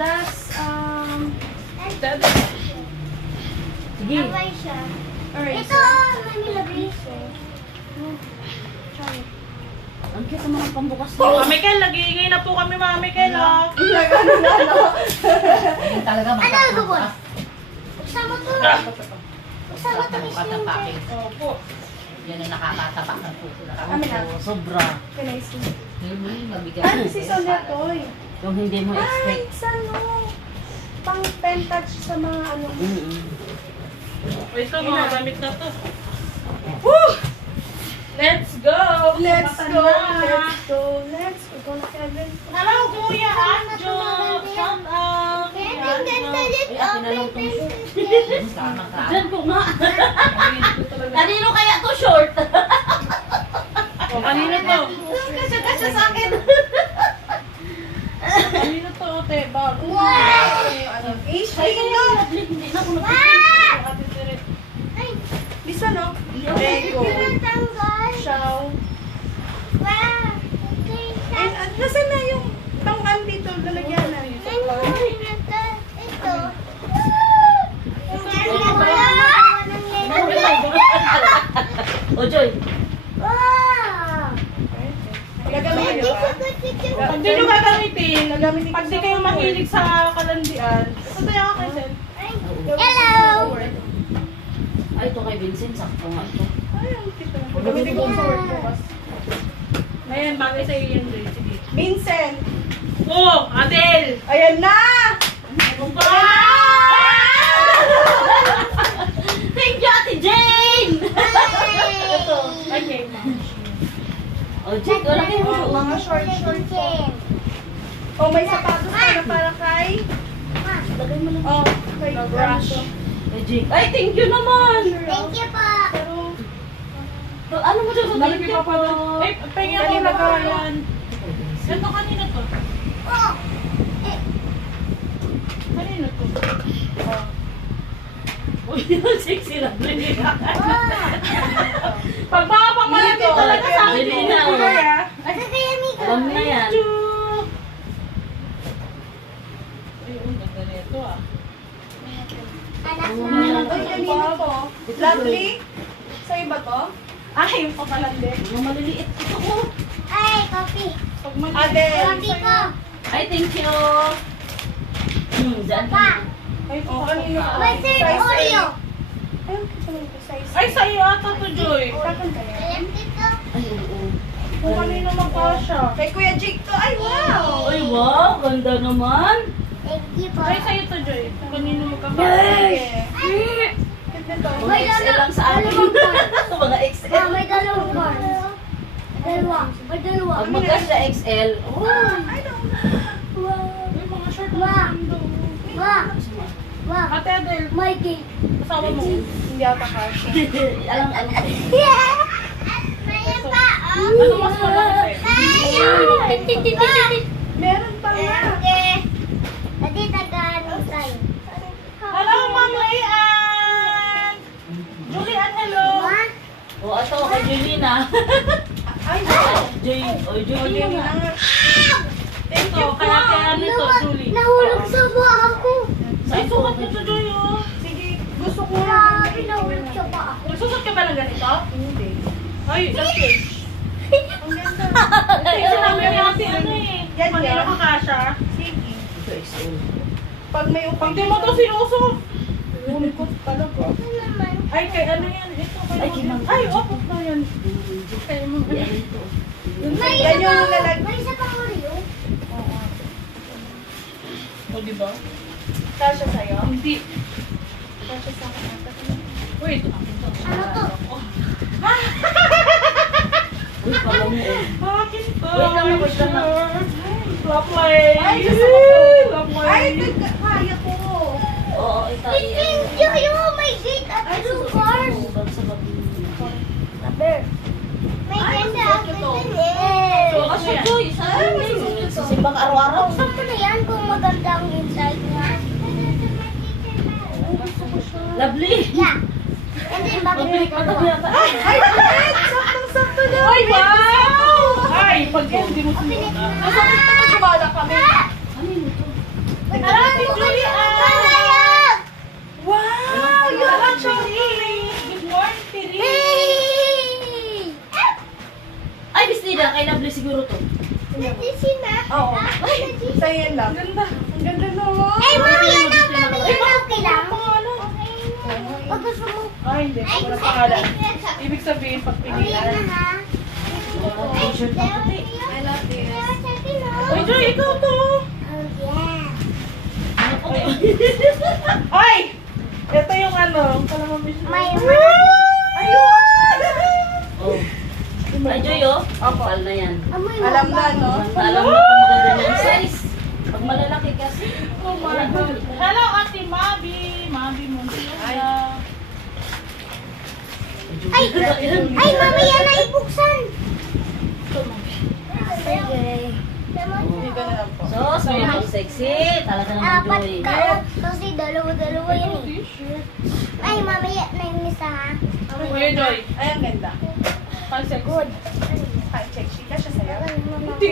That's, Sige. Abay siya. alright. Ito, may nilabis eh. Ang cute ang mga pambukas Oh, niya. Michael, nag-iingay na po kami, Mama Michael, ah. Ayun talaga Ano ang gubon? Buksan mo to. Buksan mo to, Miss Lindsay. Opo. Yan ang nakakataba ng puso. Amin na. Sobra. Can I see? Hindi, mabigat. Ah, this is on the toy. Yung hindi mo Ay, expect. it's ano. Pang pen touch sa mga ano. Ito, mga gamit na to. Woo! Let's go! Let's Pupunta go, na. let's go, let's go na Kevin. Hello, Kuya Anjo! Shout out! Kaya ang ganda dito. pinalong May tong pencil. Diyan ko nga. Kanino kaya to short? O, kanino to? Kasya sa akin. Kanino to, te? Bag. Wow! Ish, Ay, no. hindi na ako Wow! Ay, This one, no? Lego. tinatanggal. Chow. Wow! Okay, And, nasaan na yung pang-an dito? Lalagyan na. ito. Ito. Ang ganda ko. Ng Lego. O, Joy. Wow! Gagamitin Hindi nyo ko ba? gagamitin. Hindi nyo gagamitin. Gagamitin Pag di kayo mahilig sa kalandian, ito tayo ako kayo, Sen. Ay, hello! Ay, ito kay Vincent. Sakto nga ito. Ay, ang cute na. Gagamitin ko sa work bukas. Ayan, bagay sa'yo yan, Joy. Sige. Vincent! Oh, Adel! Ayan na! Thank you, Ate Jane! Okay, ma'am. O, Jake, wala kayo mo. Oh, mga short po. Oh, may sapatos ka na para kay... Lagay mo lang. Oh, kay Brush. Eh, Jake. Ay, thank you naman! Thank you po. Pero, Ano mo dyan? Thank Nalagay you pa po. pa. Ay, pengi ako Kanina na pa, yan. Ito, kanina to. Oh, Kanina to. Uy, sexy lang. Pag makapamalan Hindi, talaga sa akin. Hindi na, oh. Ay, ito kay amigo. Alam na yan. Ayun, ganda nito ah. Anak Ano na. yan? ay, kanino to? Lovely? Sa'yo ba to? Ay, yung pamalandi. Mga maliliit. Ito ko. Ay, coffee. Pag mag- Adel! Coffee ko. Ay, thank you. Dyan. Pa. Ay, oh, kanino to? May third Size Oreo. A. Ay, ang cute naman ito, size Ay, sa'yo ata to, Joy. Saan kaya? Alam dito. Ay, oo. Kung kanino magkasya. Kay Kuya Jake to. Ay, wow! Ay, wow. Ganda naman. Thank you po. Ay, sa'yo to, Joy. Kung kanino magkakasya. Sige. Cute nito. May Mga XL lang sa akin. dalawang bar. Mga XL. Ah, may dalawang bar. Dalawa. May dalawa. Pag magkasya XL. Oh. I don't know. Wow. May mga short Wow. na mundo. Wow. Wow. Ate Adel, My cake. kasama mo. Hindi ata kasha. Alam. Yeah! Mayroon pa, oh. Ano mas malaki? Ayun! Meron pa nga. Adi, tagaan tayo. Hello, Ma'am Layan! Julian, hello! Ma? O, ato kay Julina. Ay, wow! Joy. O, Oh, Julina Jenny nga. na nga. Thank you. Kaya nito, Julie. Nahulog sa buha ko. Ay, sukat nito, Joy, oh. Sige, gusto ko Grabe, nahulog sa buha ko. Nagsusot ka ba ng ganito? Hindi. Ay, that's it. Ang ganda. Kasi sinabi niya kasi ano eh. Yan Kanino yan. kakasya? Sige. Ito XL. Pag may upang Hindi mo to sinuso. Unikot talaga. Ano naman? Ay, kay ano yan? Ito, kay Ay, Model. kinang- Ay, opos na yan. Kay mo. Yan ito. May Yan isa yung pa, lalag- may isa pang Oreo. O, diba? Kasha sa'yo? Hindi. Kasha sa akin. Wait. Ano to? Uy, pala mo eh. Akin to. Wait lang, wait lang. Flop play. Ay, gusto ko to. Flop play. Ay, kaya ko. Oo, ito. Thank you, may gate at two cars. Sa babi. Sabi. May ganda at ito? eh. So, Kaso, Joy, saan yun? Sisimbang araw-araw. Buksan ko na yan kung maganda ang inside niya. Lovely. Yeah. And then, Mabilik pa tabi yata. Ay, wait! Saktong-sakto na. Ay, wow! Ay, pag yan, hindi mo Pinik sinuot. na. Nasa kita na gumala kami. Ano yun ito? Hello, Sa'yo yan lang. Ganda. Ang ganda naman. Ay, mami, yan na, mami, yan na, okay lang. Pangalan. Pag gusto mo. Ay, hindi. Wala pangalan. Ibig sabihin, Mami, yan pagpilian. na, ha? Ay, T-shirt na puti. I love this. Uy, Joy, ikaw to. Oh, yeah. Ano puti? Ay! Ito yung ano. Kalamamis na. May Ayun! Oh. Ay, Joy, oh. Opo. Kapal na yan. amoy Alam na, no? Alam mo kung maganda yung size. Pag malalaki kasi. Oh my God. Hello, Ate Mabi. Mabi Montoya. Ay, ay, mami, yan na ibuksan. Sige. Dito na lang po. So, ang sexy. Talaga naman, Apat Joy. ka. Kasi dalawa-dalawa yan eh. T-shirt. Ay, mami, yan na yung isa ha. Kuya Joy. Ay, ang ganda. Pansexy. Good. Hi, check. Chika siya sa'yo. Hindi.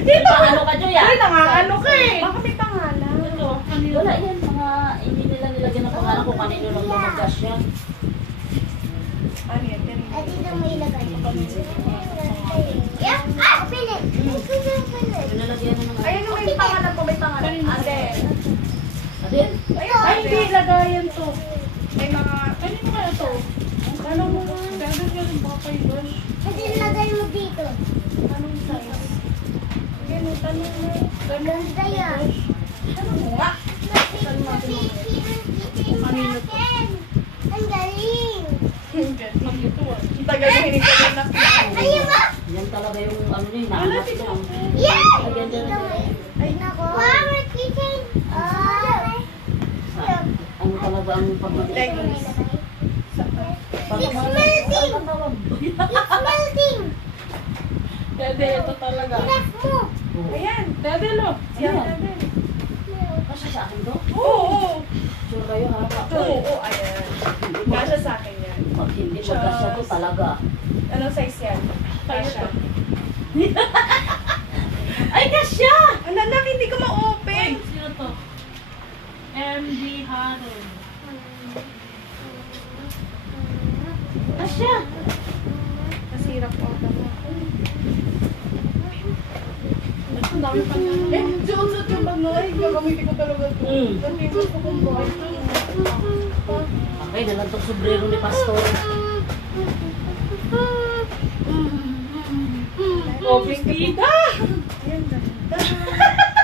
Dito, ano ka, Joy, ah? Ay, nangaano ka eh. Baka may pangalan. Ito, kanina. Wala yan, mga hindi nila nilagyan ng pangalan kung kanino lang lumagkas yan. Ano yan? Ganun. At dito mo ilagay. Yeah. Ah, pilit. Nilagyan na naman. Ayun, may pangalan po. May pangalan. Ate. Adin? Ay, hindi. Lagayan to. May mga... Kanino kaya to? Ano mo nga? Ganda ka rin baka kayo doon. Kasi ilagay mo dito. Anong size? Ganun, tanong mo. Ganda yan. Tanong mo nga. Kanino to? Ang galing. Pag ito ah. Ang tagal na hinig ko na. Ayun ba? Yan talaga yung ano niya, nahanap ko lang. Yeah! Lagyan din Dito mo. ng Ay, nako. Wow, my kitchen. ano talaga ang pagmamit. Leggings. It's melting. It's melting. Dede, ito talaga. Enough mo. Ayan. Dede, lo. Yan. Ayan. Kasi sa akin to? Oo. Sure kayo ha? Oo, ayan. Kasha sa akin yan. Pag hindi magkasya to talaga. Anong size yan? Kasha. Ay, kasya! Ang lalaki, hindi ko ma-open. Sino to? MD Harold. Kasya! Nasira po ako. Ito, dami pa niya. Eh, suot yung bag na. Ay, gagamitin ko talaga ito. Mm. Kasi gusto kong bag. Okay, nalantok sombrero ni Pastor. Oh, bestida! Ayan, ganda.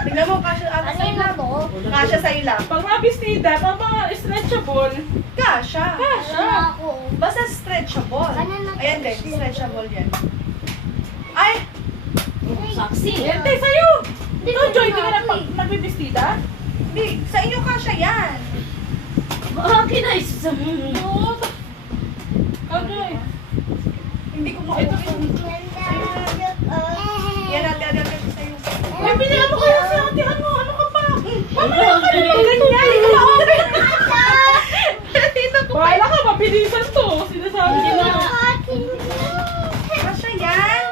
Tignan mo, kasha ako Ano sa yun na to? Kasha sa ila. Pag mga bestida, pag mga stretchable, Kasha. kasha. Ano ako? Basta stretchable. Ayan din, stretchable yan. Ay! Saksi! Ente, sa'yo! Ikaw, Joy, hindi ka na nagbibistida? Hindi, sa inyo kasha yan. Akin ay sa... Oo. Ikaw, Joy. Hindi ko Ito, ma-open. Yan, ate, sa'yo. Ay, pinila mo kaya si ate, ano? Ano ka ba? Mamaya ka na Ganyan, hindi ka ma-open. Bahala ka, mabilisan to. Sinasabi Hindi nila. na. Kasha yan.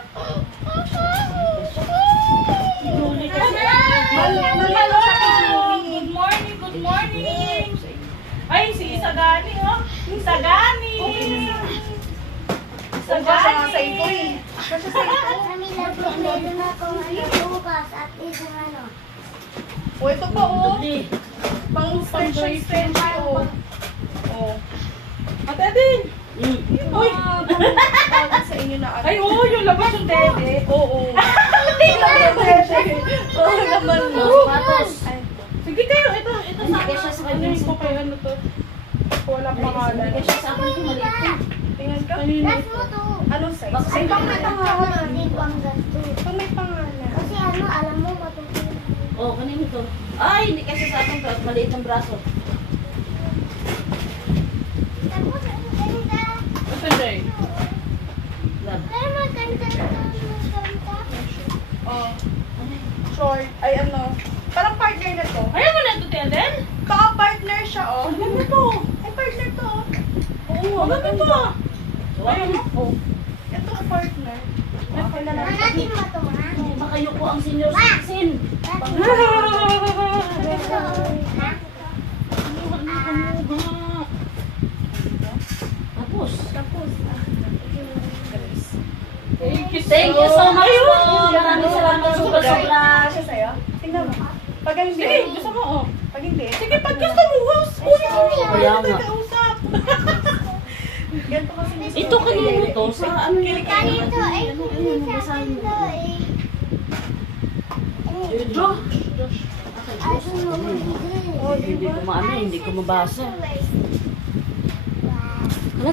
Huli ka. Hello. Good morning, good morning. Ay, si Isagani, oh. Isagani. Kasha nga sa ito eh. Kasha sa ito. Kami lang po, meron akong ano bukas at isang ano. O, ito pa oh. Dudli. Pang stretch oh. Oh. Ate din. Mm. Uy. Tawag sa inyo na ate. Ay, oo, yung labas yung dede. Oo. Hindi naman. Oo naman. Sapatos. Ay, Sige kayo, ito Hindi sa ka siya sa ano kanya. yung pa kayo, ano to? Walang pangalan. Hindi ka siya sa akin yung maliit eh. tingnan ka. Kanino Last ito? mo to. Anong size? Bakit? Ay, pang may pangalan. Hindi pang gasto. Pang may pangalan. Kasi ano, alam mo, matutunan. Oh, kanino to? Ay, hindi kasi sa akin to at maliit ang braso. Tapos, ang ganda. Ito, Joy. Lab. Pero maganda na maganda. Oh. Short. Ay, ano. Parang partner na to. Ayaw mo na ito, Tia Den? Baka partner siya, oh. Ano ba ito? Ay, partner to, oh. Oo, ano ba ito? Ayaw mo. Oh. Ito, partner. Okay na lang. Manatin mo to, ha? Baka yung po ang senior citizen. Natin mo. Ito, ha? Tapos. Tapos, Thank you so much po. Maraming salamat sobra-sobra. Siya sa'yo? Tingnan mo. Pag hindi. Sige, gusto mo, oh. Pag hindi. Sige, pag gusto mo, Kaya nga. kausap. Ganito kasi gusto Ito ko. kanino to? Sa ano yun? Ganito ay kunin sa akin to eh. Josh. Oh, Hindi ko maano, hindi ko mabasa.